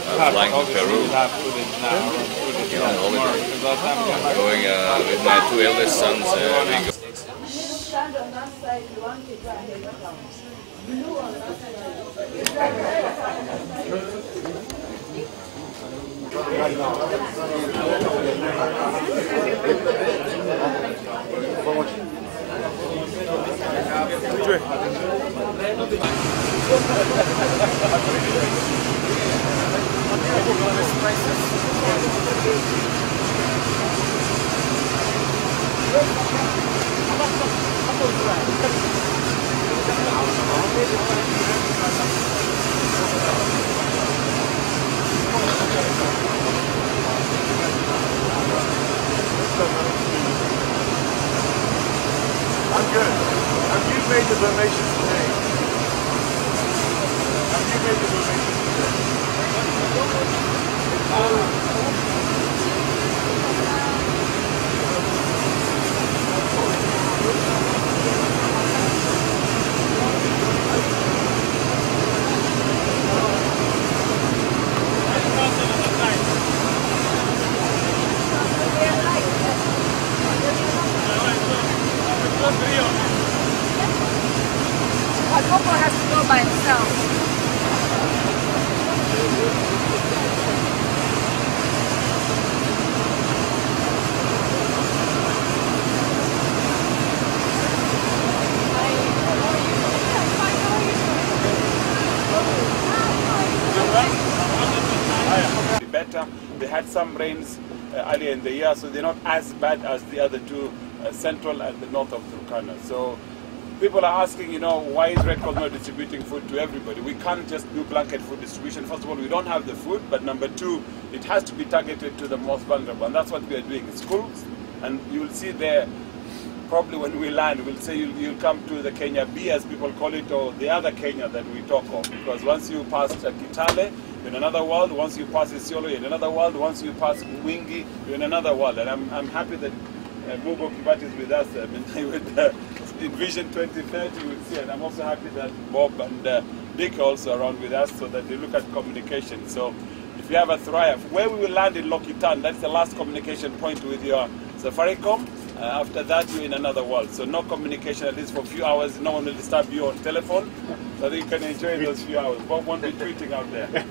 flying to Peru on holiday. Going with my two eldest sons. Stand on that side, you want to go ahead. Blue on that side. I'm good. Have you made the donations today? Have you made the donations today? Coco has to go by himself. Better. They had some rains earlier in the year, so they're not as bad as the other two, central and the north of Turkana. So people are asking, why is Red Cross not distributing food to everybody? We can't just do blanket food distribution. First of all, we don't have the food, but number two, it has to be targeted to the most vulnerable, and that's what we are doing in schools. And you will see there, probably when we land, we'll say you'll come to the Kenya B, as people call it, or the other Kenya that we talk of. Because once you pass Kitale, you're in another world. Once you pass Isiolo, you're in another world. Once you pass Wingi, you're in another world. And I'm happy that Mugo Kibati is with us. I mean, with in Vision 2030, you will see. And I'm also happy that Bob and Dick are also around with us, so that they look at communication. So if you have a Thrive, where we will land in Lokitan, that's the last communication point with your Safaricom. After that, you're in another world. So no communication, at least for a few hours. No one will disturb you on telephone, so that you can enjoy those few hours. Bob won't be tweeting out there.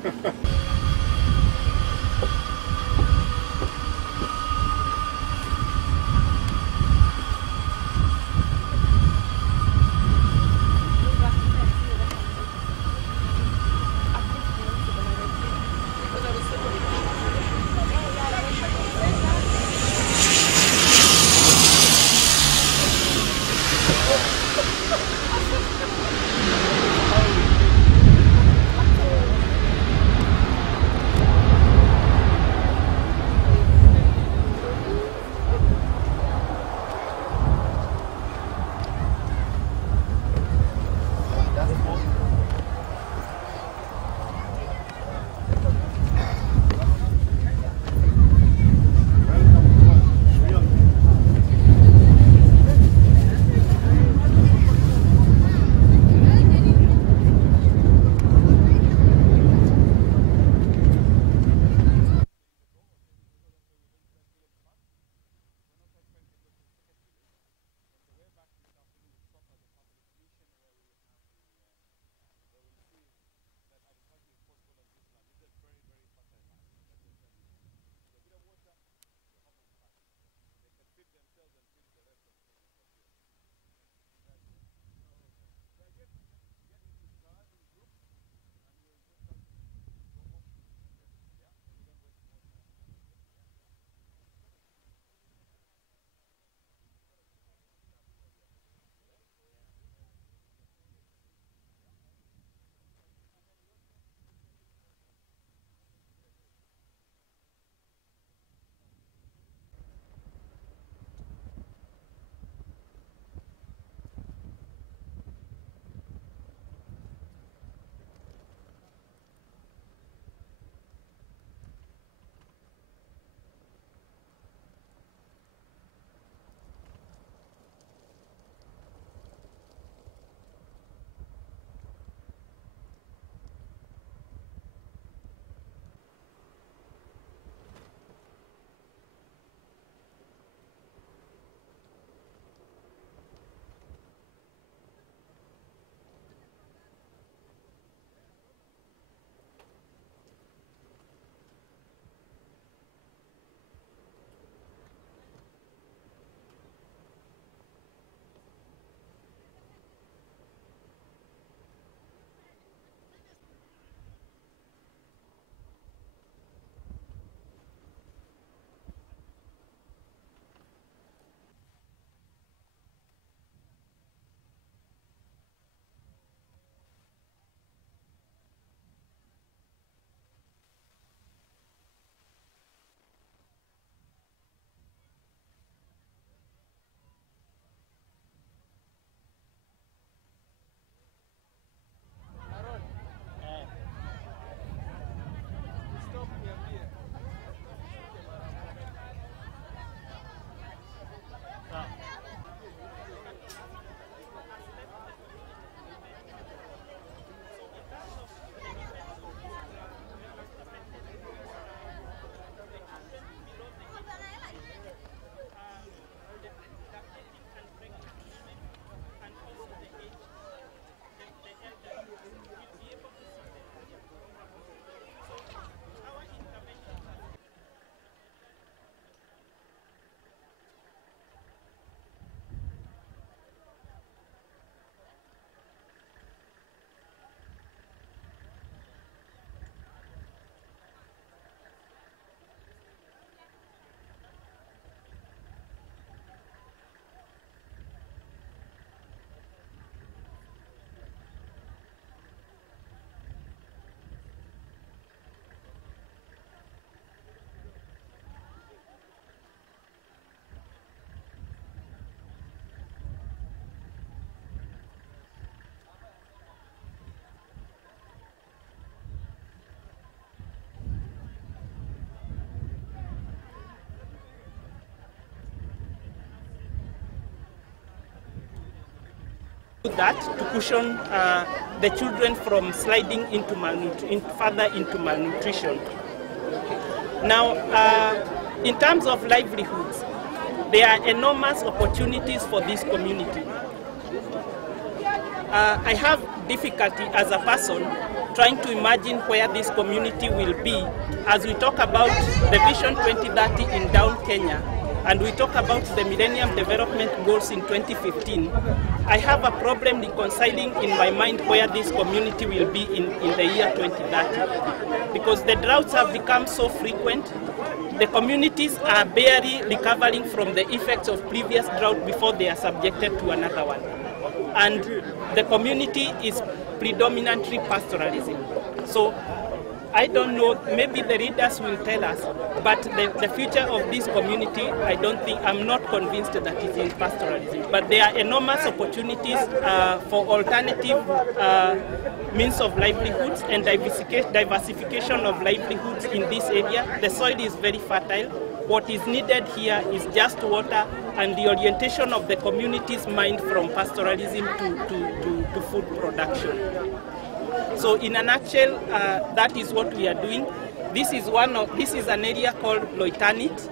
That to cushion the children from sliding into further into malnutrition. Now, in terms of livelihoods, there are enormous opportunities for this community. I have difficulty as a person trying to imagine where this community will be as we talk about the Vision 2030 in down Kenya and we talk about the Millennium Development Goals in 2015. I have a problem reconciling in my mind where this community will be in the year 2030 because the droughts have become so frequent. The communities are barely recovering from the effects of previous drought before they are subjected to another one. And the community is predominantly pastoralism. So I don't know, maybe the readers will tell us, but the future of this community, I'm not convinced that it's in pastoralism. But there are enormous opportunities for alternative means of livelihoods and diversification of livelihoods in this area. The soil is very fertile. What is needed here is just water and the orientation of the community's mind from pastoralism to food production. So in a nutshell, that is what we are doing. This is an area called Loitanit.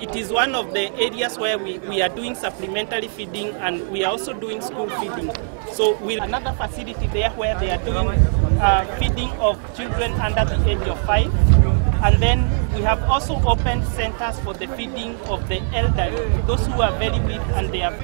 It is one of the areas where we are doing supplementary feeding and we are also doing school feeding. So another facility there where they are doing feeding of children under the age of 5. And then we have also opened centers for the feeding of the elderly, those who are very weak and they are...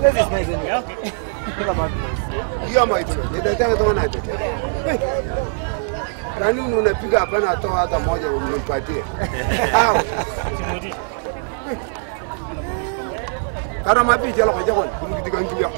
This is nice, yeah. Hiyo maito, ndio tena naite. Rani unapiga hapana atoa hata moja unipatie. Hao. Karama picha la kwa jikoni, kumkitika nkimbia.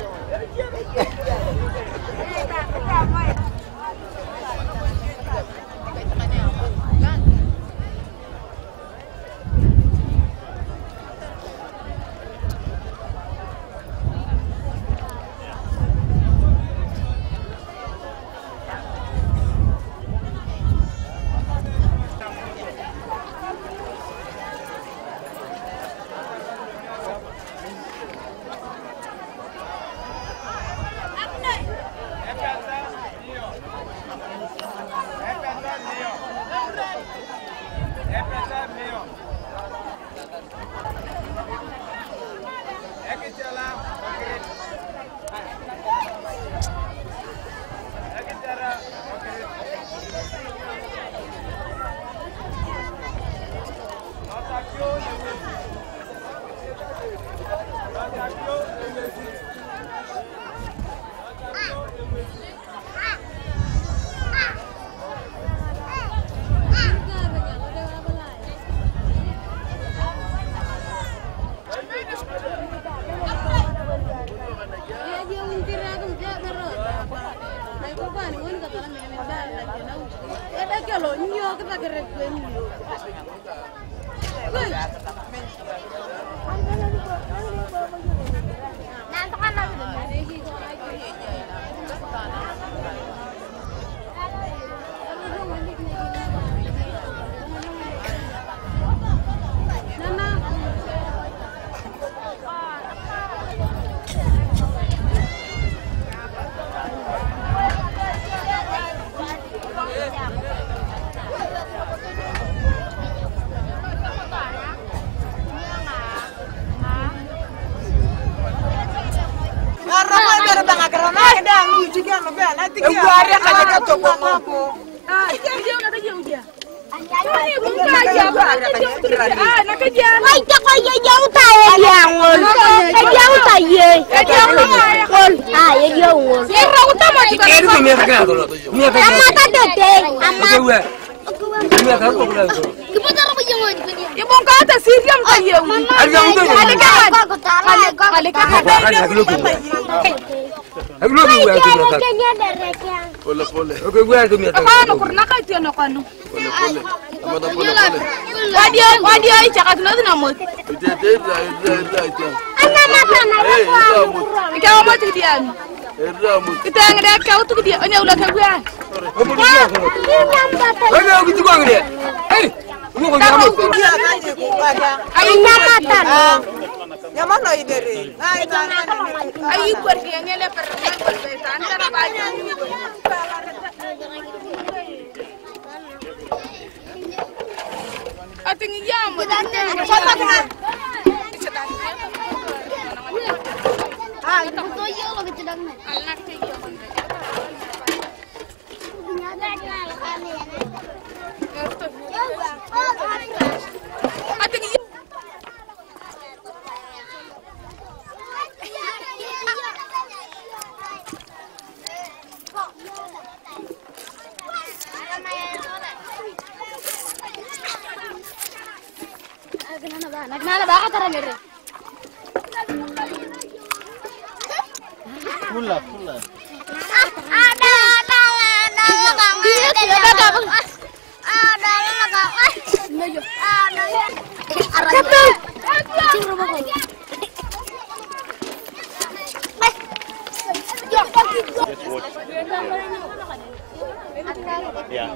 Yeah.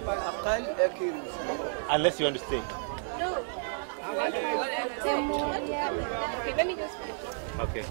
Unless you want to stay. Okay, let me just. Okay.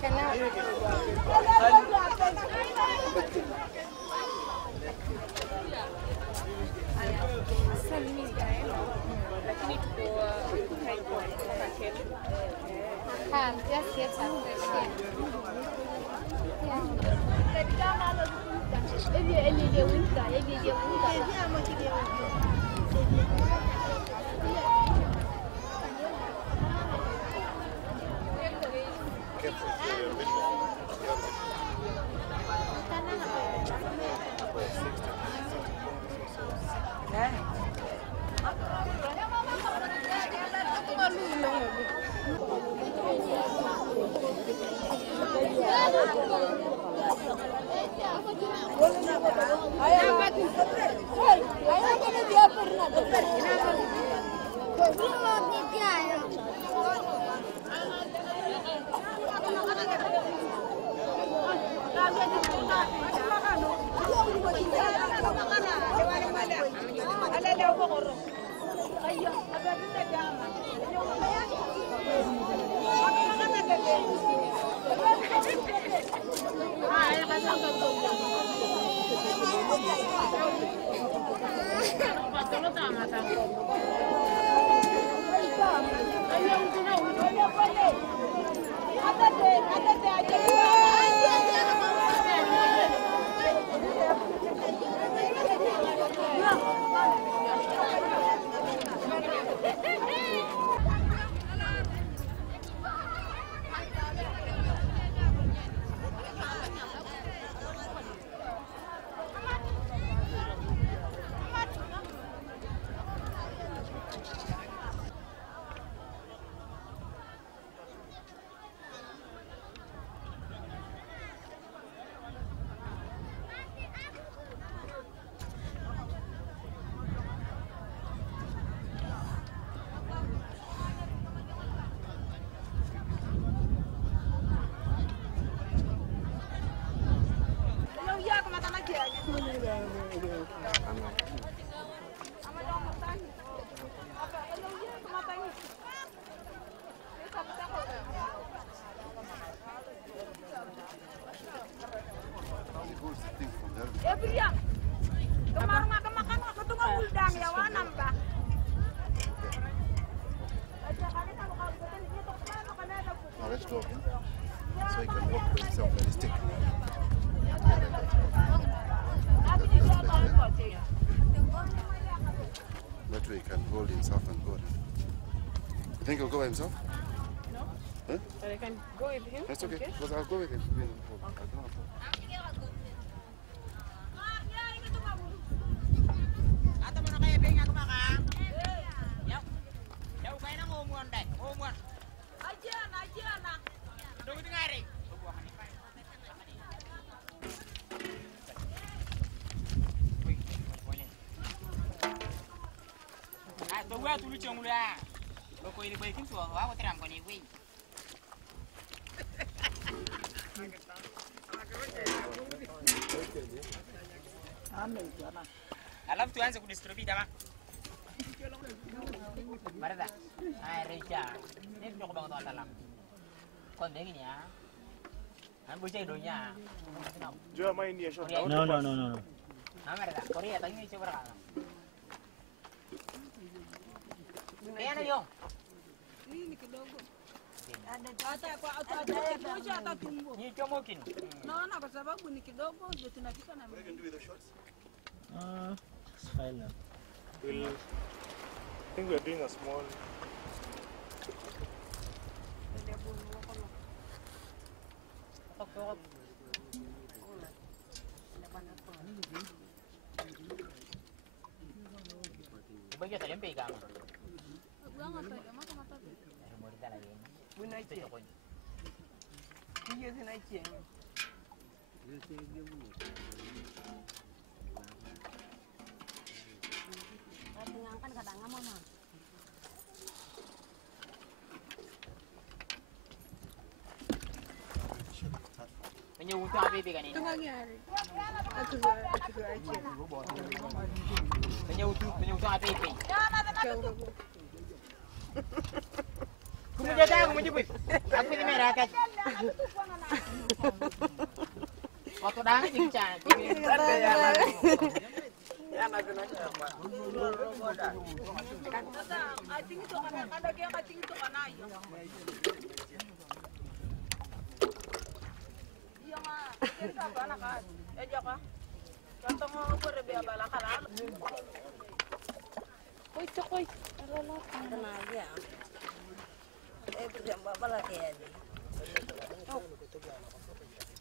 Now let's go in, so he can walk by himself and stick. That way he can hold himself and go. You think he'll go by himself? No. Huh? But I can go with him? That's okay, because I'll go with him. Alafu tuanze kudistribute ama. Barada. Ai recha. Ni ndio kwa bang talam. Kon dengi ni ah. An bujai donya. Jua main ya shot. No. Amarda. Korea tangi ni coba kan. Yana yo. Nini kidogo? Hata kwa hata hata tumbo. Ni chomokin. Naona kwa sababu ni kidogo ndio tunafika na We can do the shots. It's fine now. I think we're doing a small. Bagi tak lempe kamu. Buang apa ya? Maka mata. Mau kita lagi. Bunache. Hiyo zinache. Tinggalkan kadang mama. Menyusul apa itu kan ini? Tungangyari. Ako ache. Menyusul apa itu? Kau Kemudian aku menyebut. Aku ini merakat. Waktu dah ni cantik.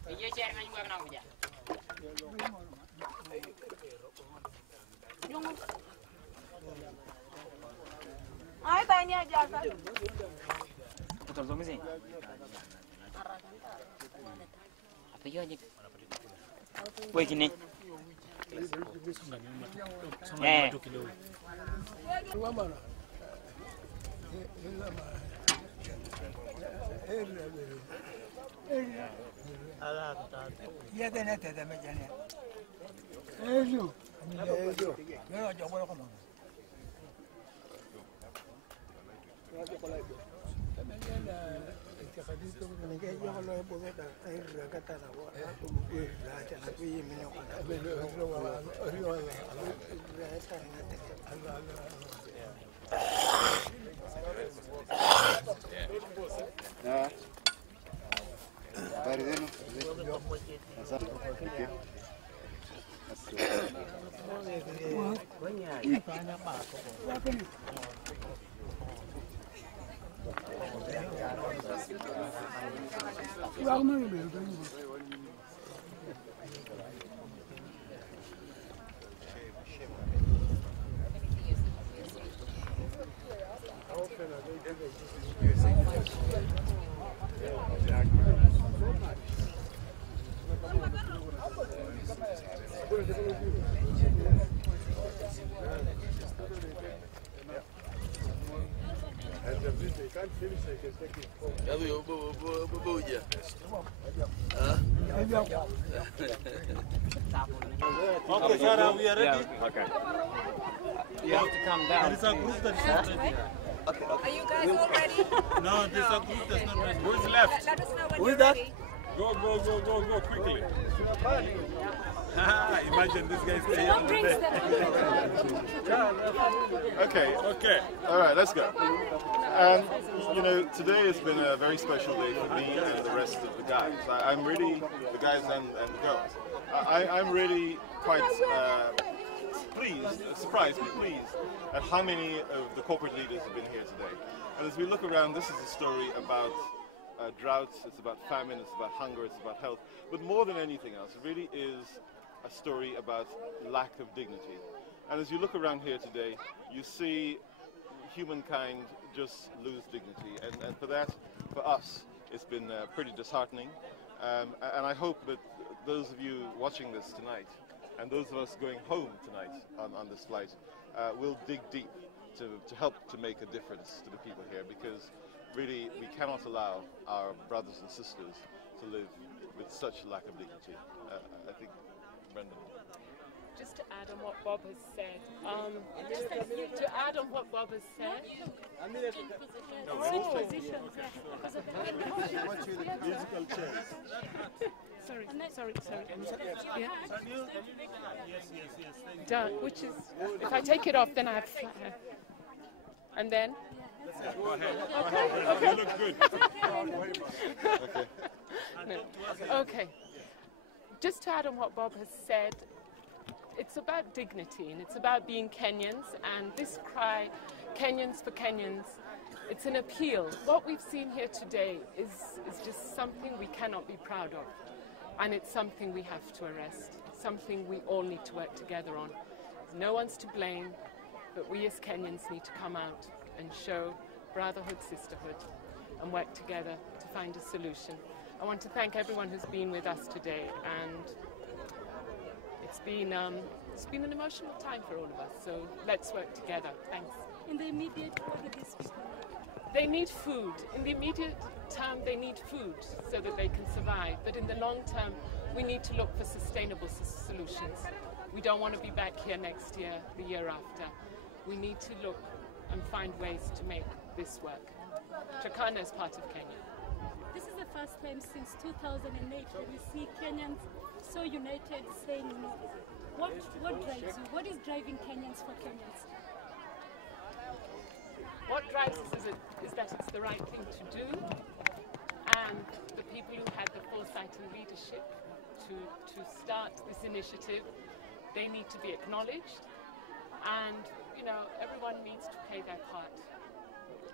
Iya chairman juga kenapa aja? Ay, tanya aja kan. Betul suami sih. Apa ya aja? Woi gini. Ya tenés te me tiene. Eso. Yo voy a comer. Habari zenu? And the Okay, Sarah, we are ready. Yeah. Okay. You have to come down. There is a group that is not ready. Okay. Are you guys all ready? No, there's a group that's not ready. Who's left? Let us know when Who's you're that? ready. Go quickly. Imagine this guy staying What on brings the Okay. Okay. All right, let's go. You know, today has been a very special day for me and the rest of the guys. I'm really, the guys and the girls. I'm really quite pleased, surprised, but pleased at how many of the corporate leaders have been here today. And as we look around, this is a story about droughts, it's about famine, it's about hunger, it's about health. But more than anything else, it really is a story about lack of dignity. And as you look around here today, you see humankind just lose dignity. And for that, for us, it's been pretty disheartening. And I hope that those of you watching this tonight, and those of us going home tonight on this flight, will dig deep to help to make a difference to the people here, because really we cannot allow our brothers and sisters to live with such lack of dignity. I think, Brendan. Just to add on what Bob has said, to add on what Bob has said, switch positions. Musical chairs. Sorry. Yeah. Yes. Done. Which is, if I take it off, then I have flat hair. And then? Go ahead. Okay. You look good. Okay. No. Okay. Just to add on what Bob has said, it's about dignity and it's about being Kenyans, and this cry, Kenyans for Kenyans, it's an appeal. What we've seen here today is just something we cannot be proud of, and it's something we have to arrest, something we all need to work together on. No one's to blame, but we as Kenyans need to come out and show brotherhood, sisterhood, and work together to find a solution. I want to thank everyone who's been with us today, and it's been an emotional time for all of us, so let's work together. Thanks. In the immediate, what do these people need? They need food. In the immediate term, they need food so that they can survive. But in the long term, we need to look for sustainable solutions. We don't want to be back here next year, the year after. We need to look and find ways to make this work. Turkana is part of Kenya. This is the first time since 2008 that we see Kenyans so united saying no. What drives you? What is driving Kenyans for Kenyans? What drives us is that it's the right thing to do, and the people who had the foresight and leadership to start this initiative, they need to be acknowledged, and you know, everyone needs to play their part.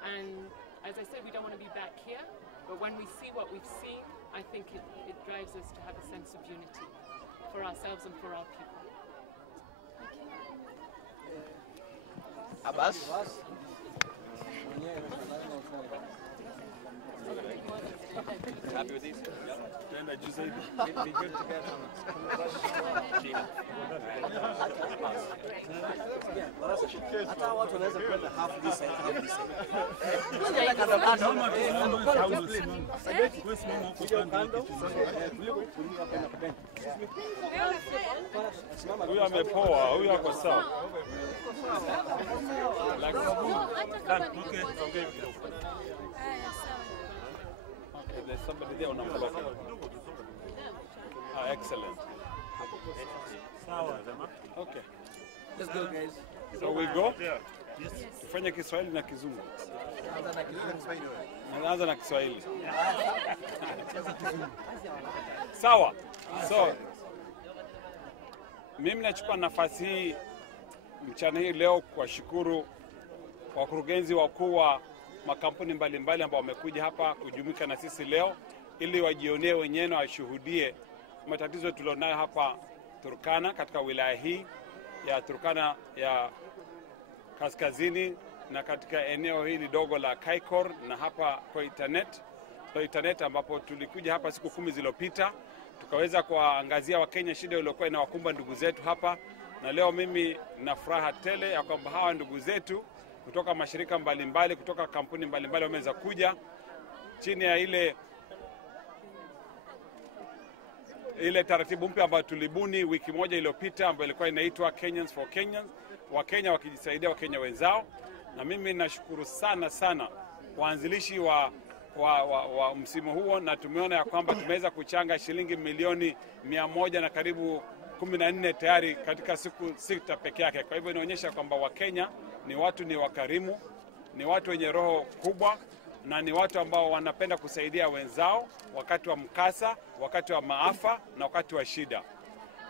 And as I said, we don't want to be back here, but when we see what we've seen, I think it drives us to have a sense of unity for ourselves and for our people. Abbas? Happy with these? Then I just say, be good together. Hata watu wanaweza kwenda half this and half this. huyu amepoa, huyu ako sawa. Okay. There's somebody there on the block. Excellent. Okay. Let's go, guys. So we go? Yes. Tufanye Kiswahili na Kizungu. Naanza na Kiswahili. Sawa. So mimi nachukua nafasi hii mchana hii leo kuwashukuru wakurugenzi wakuu wa makampuni mbalimbali ambao wamekuja hapa kujumuika na sisi leo ili wajionee wenyewe na washuhudie matatizo tulionayo hapa Turkana, katika wilaya hii ya Turkana ya kaskazini na katika eneo hili dogo la Kaikor na hapa kwa internet ambapo tulikuja hapa siku 10 zilizopita tukaweza kuangazia Wakenya shida iliyokuwa inawakumba ndugu zetu hapa, na leo mimi na furaha tele ya kwamba hawa ndugu zetu kutoka mashirika mbalimbali, kutoka kampuni mbalimbali wameweza kuja chini ya ile taratibu mpya ambayo tulibuni wiki moja iliyopita ambayo ilikuwa inaitwa Kenyans for Kenyans, Wakenya wakijisaidia Wakenya wenzao. Na mimi nashukuru sana waanzilishi wa msimu huo, na tumeona ya kwamba tumeweza kuchanga shilingi milioni 100 na karibu 14 tayari katika siku 6 peke yake. Kwa hivyo inaonyesha kwamba Wakenya ni wakarimu, ni watu wenye roho kubwa, na ni watu ambao wanapenda kusaidia wenzao wakati wa mkasa, wakati wa maafa na wakati wa shida.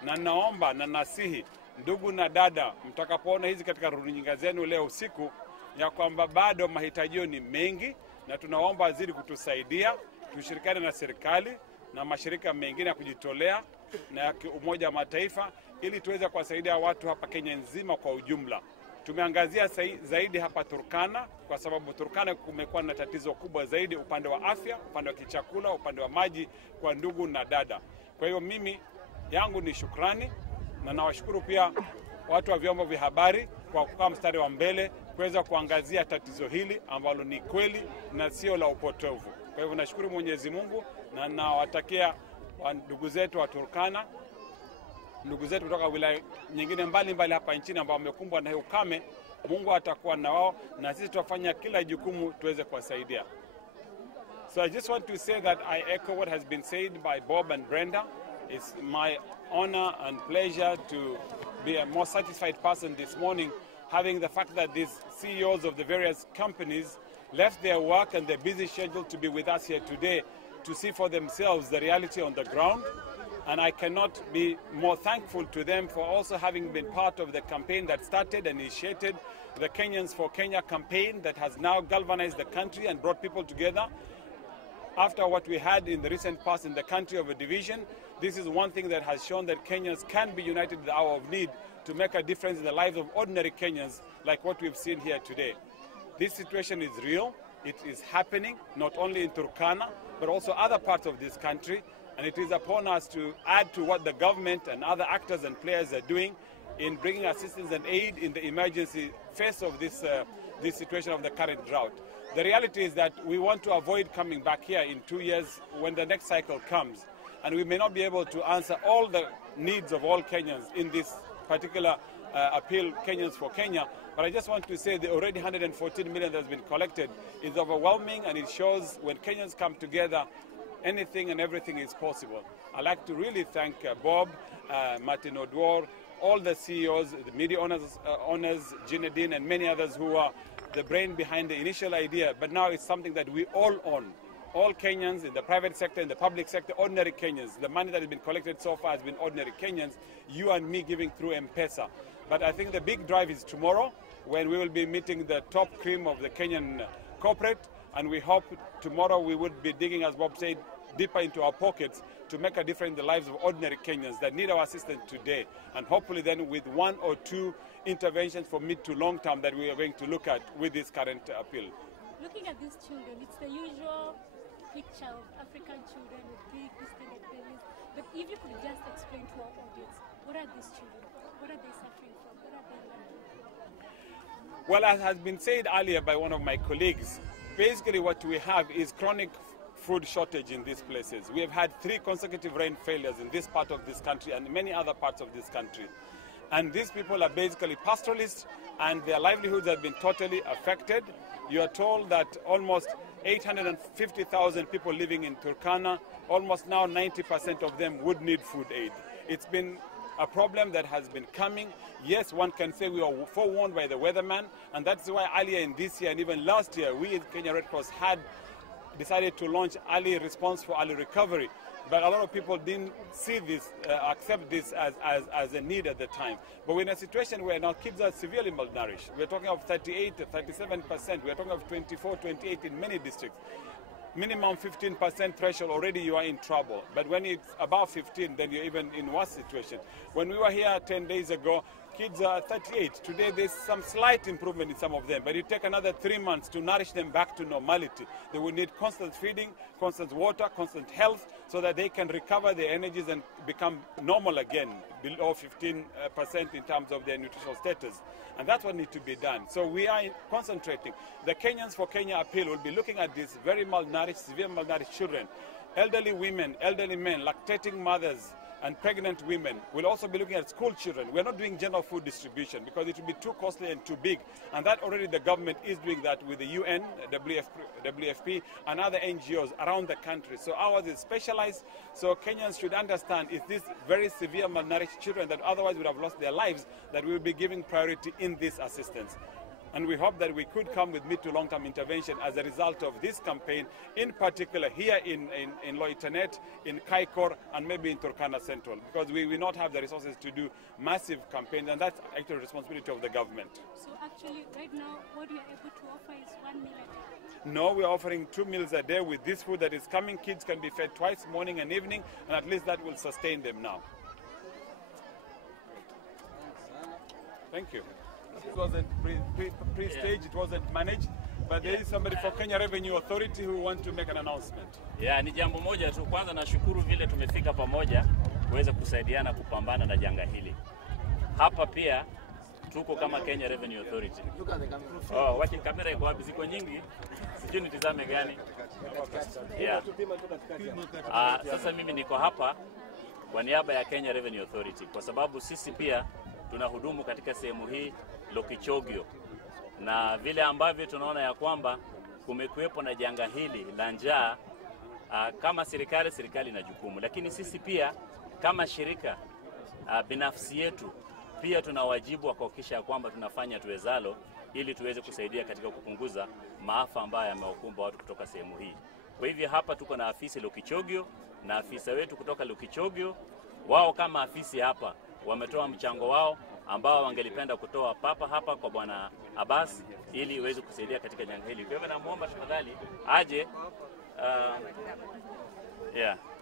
Na naomba na nasihi ndugu na dada, mtakapoona hizi katika runinga zenu leo usiku, ya kwamba bado mahitajio ni mengi, na tunaomba azidi kutusaidia, tushirikiane na serikali na mashirika mengine ya kujitolea na ya Umoja wa Mataifa ili tuweze kuwasaidia watu hapa Kenya nzima kwa ujumla. Tumeangazia zaidi hapa Turkana kwa sababu Turkana kumekuwa na tatizo kubwa zaidi upande wa afya, upande wa kichakula, upande wa maji kwa ndugu na dada. Kwa hiyo mimi yangu ni shukrani, na nawashukuru pia watu wa vyombo vya habari kwa kukaa mstari wa mbele kuweza kuangazia tatizo hili ambalo ni kweli na sio la upotovu. Kwa hivyo nashukuru Mwenyezi Mungu, na nawatakia ndugu zetu wa Turkana, ndugu zetu kutoka wilaya nyingine mbalimbali hapa nchini ambao wamekumbwa na ukame, Mungu atakuwa na wao, na sisi tutafanya kila jukumu tuweze kuwasaidia. So I just want to say that I echo what has been said by Bob and Brenda. It's my honor and pleasure to be a more satisfied person this morning, having the fact that these CEOs of the various companies left their work and their busy schedule to be with us here today to see for themselves the reality on the ground. And I cannot be more thankful to them for also having been part of the campaign that started and initiated the Kenyans for Kenya campaign that has now galvanized the country and brought people together. After what we had in the recent past in the country of a division, this is one thing that has shown that Kenyans can be united in the hour of need to make a difference in the lives of ordinary Kenyans like what we've seen here today. This situation is real. It is happening not only in Turkana, but also other parts of this country. And it is upon us to add to what the government and other actors and players are doing in bringing assistance and aid in the emergency phase of this situation of the current drought. The reality is that we want to avoid coming back here in 2 years when the next cycle comes. And we may not be able to answer all the needs of all Kenyans in this particular appeal, Kenyans for Kenya. But I just want to say the already 114 million that has been collected is overwhelming, and it shows when Kenyans come together, anything and everything is possible. I'd like to really thank Bob, Martin Odwar, all the CEOs, the media owners, Ginedine, and many others who are the brain behind the initial idea. But now it's something that we all own. All Kenyans in the private sector, in the public sector, ordinary Kenyans. The money that has been collected so far has been ordinary Kenyans, you and me giving through M-Pesa. But I think the big drive is tomorrow when we will be meeting the top cream of the Kenyan corporate. And we hope tomorrow we would be digging, as Bob said, deeper into our pockets to make a difference in the lives of ordinary Kenyans that need our assistance today. And hopefully then with 1 or 2 interventions for mid to long term that we are going to look at with this current appeal. Looking at these children, it's the usual picture of African children with big distended bellies. But if you could just explain to our audience, what are these children? What are they suffering from? What are they learning? Well, as has been said earlier by one of my colleagues, basically what we have is chronic food shortage in these places. We have had 3 consecutive rain failures in this part of this country and many other parts of this country. And these people are basically pastoralists, and their livelihoods have been totally affected. You are told that almost 850,000 people living in Turkana, almost now 90% of them would need food aid. It's been a problem that has been coming. Yes, one can say we are forewarned by the weatherman, and that's why earlier in this year and even last year, we at Kenya Red Cross had decided to launch early response for early recovery. But a lot of people didn't see this, accept this as a need at the time. But we're in a situation where now kids are severely malnourished. We're talking of 38 to 37%. We're talking of 24, 28 in many districts. Minimum 15% threshold, already you are in trouble. But when it's above 15, then you're even in worse situation. When we were here 10 days ago, kids are 38. Today there's some slight improvement in some of them, but it take another 3 months to nourish them back to normality. They will need constant feeding, constant water, constant health, so that they can recover their energies and become normal again, below 15% in terms of their nutritional status. And that's what needs to be done. So we are concentrating. The Kenyans for Kenya appeal will be looking at these very malnourished, severe malnourished children, elderly women, elderly men, lactating mothers, and pregnant women. We'll also be looking at school children. We're not doing general food distribution because it would be too costly and too big. And that already the government is doing that with the UN, WFP, and other NGOs around the country. So ours is specialized. So Kenyans should understand it's these very severe malnourished children that otherwise would have lost their lives that we will be giving priority in this assistance. And we hope that we could come with mid to long-term intervention as a result of this campaign, in particular here in Loitanet, in Kaikor, and maybe in Turkana Central, because we will not have the resources to do massive campaigns, and that's actually the responsibility of the government. So actually, right now, what you are able to offer is 1 meal a day? No, we are offering 2 meals a day with this food that is coming. Kids can be fed twice, morning and evening, and at least that will sustain them now. Thank you. It wasn't pre-stage, it wasn't managed, but there is somebody for Kenya Revenue Authority who wants to make an announcement. Yeah, ni jambo moja tu. Kwanza nashukuru vile tumefika pamoja kuweza kusaidiana kupambana na janga hili. Hapa pia tuko kama Kenya Revenue Authority. Oh, wacha kamera iko wapi? Ziko nyingi. Sijui nitizame gani. Yeah. Sasa mimi niko hapa kwa niaba ya Kenya Revenue Authority kwa sababu sisi pia tunahudumu katika sehemu hii Lokichogio, na vile ambavyo tunaona ya kwamba kumekuwepo na janga hili la njaa, kama serikali ina jukumu, lakini sisi pia kama shirika binafsi yetu pia tuna wajibu wa kuhakikisha kwamba tunafanya tuwezalo ili tuweze kusaidia katika kupunguza maafa ambayo yamewakumba watu kutoka sehemu hii. Kwa hivyo hapa tuko na afisi Lokichogio na afisa wetu kutoka Lokichogio, wao kama afisi hapa wametoa mchango wao ambao wangelipenda kutoa papa hapa kwa Bwana Abbas ili iweze kusaidia katika janga hili. Kwa hivyo namuomba tafadhali aje,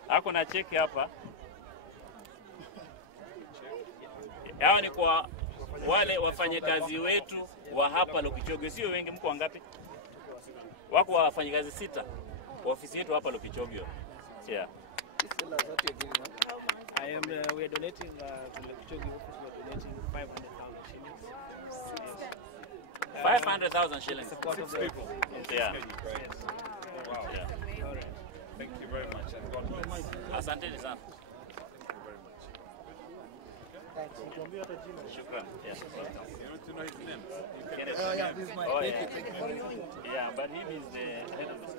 ako na cheki hapa. Hawa ni kwa wale wafanyakazi wetu wa hapa Lokichogio. Sio wengi, mko wangapi? Wako wafanyakazi 6 kwa ofisi yetu hapa Lokichogio. Yeah. We are donating to the Lokichogio office. We are donating 500,000 shillings. 500,000 shillings. Support of people. Yeah. Yes. Wow. Yeah. All right. Thank you very much. And God bless. Asanteni sana. Shukran. Yes. You want to know his name? Yeah, this is my. Oh, yeah. Yeah, but he is the head of the